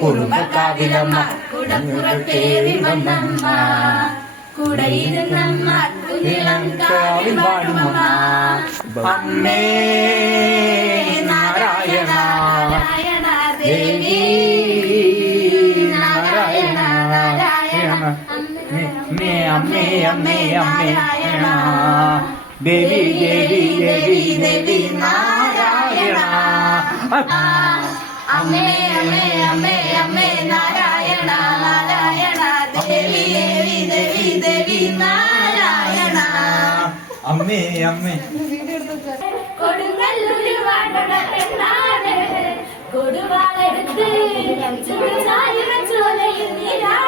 കുടുംബക്കാവിലമ്മ കുടപ്പുറത്തേറി വന്നമ്മ കുടയിരുന്നമ്മ കുഞ്ഞിളം കാവിൽ വാഴുമമ്മ അമ്മേ നാരായണ ദേവി നാരായണ അമ്മേ അമ്മേ അമ്മേ അമ്മേ ദേവി ദേവി ദേവി ദേവി നാരായണ. അമ്മേ അമ്മേ അമ്മേ അമ്മേ നാരായണ നാരായണ ദേവി ദേവി ദേവി ദേവി നാരായണ. അമ്മേ അമ്മേ. കൊടുങ്ങല്ലൂര് വാഴണ പെണ്ണാണ്. കൊടുവാളെടുത്ത് ചുടുചാലിന ചോലയിൽ നീരാണ്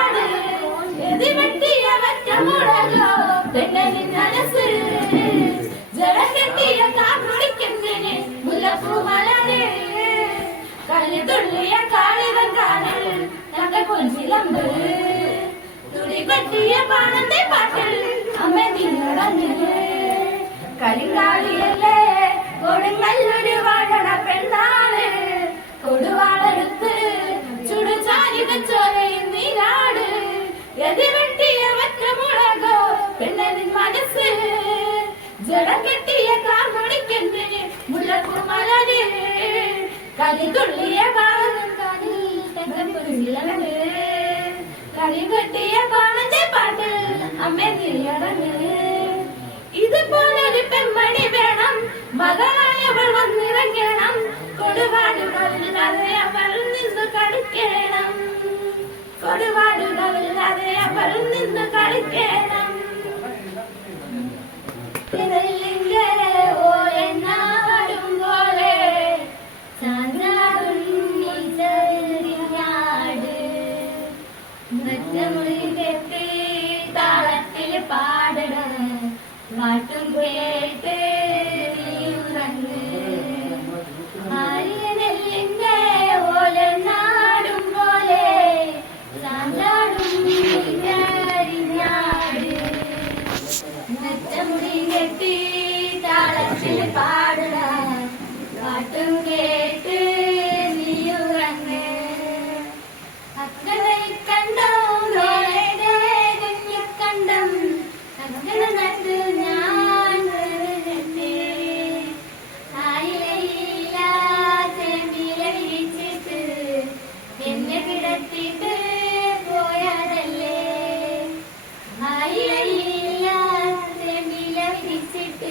கொஞ்சிலம்பு துடி கட்டிய பானத்தை பாட்டில் அமைதி நடந்து கலிங்காலி அல்லே கொடுங்கள் ஒரு வாழன பெண்ணாடு கொடுவாளருக்கு சுடுசாரி கச்சோரை நீராடு எதி வெட்டிய மற்ற முழகோ பெண்ணரின் மனசு ஜடம் கட்டிய கால் முடிக்கின்றே முள்ளக்கு மலரே கலி துள்ளிய കളി കെട്ടിയ പാണന്റെ പാട്ട്. അമ്മ നീയടങ്ങ് ഇതുപോലൊരു പെൺമണി വേണം. മകളായവൾ വന്നിറങ്ങണം. കൊടുപാടുകളില്ലാതെ അവൾ നിന്ന് കളിക്കണം. കൊടുപാടുകളില്ലാതെ അവൾ നിന്ന് കളിക്കണം പാട്ടും കേട്ട്. ആര്യനെല്ലിന്റെ ഓലനാടും പോലെ നീച്ചെറിഞ്ഞാട്. നൃത്തമുറി കെട്ടി താളത്തിൽ சிட்டு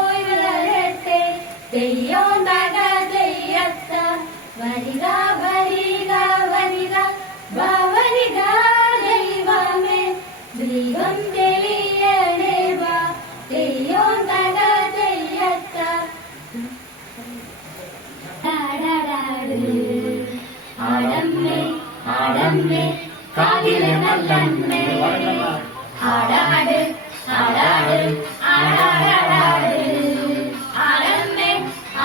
நல்லண்ணே காதில நல்லண்ணே. ஆடாடு ஆடாடு ஆடாடாடாடு. ஆடம்மே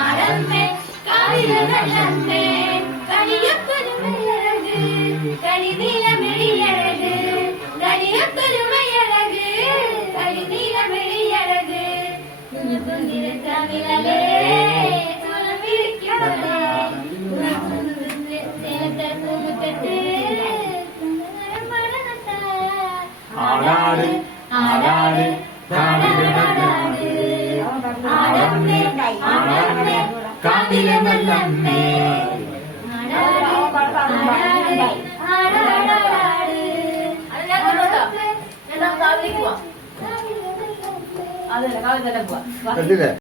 ஆடம்மே காதில நல்லண்ணே. கடியப்பெருமையழகு கடிநீல மெழியழகு கடியப்பெருமையழகு கடிநீல மெழியழகு புனித தமிழலே. ആരാട് കാതിലെ നല്ലമ്മേ അതല്ല കാവിലെ പോവാ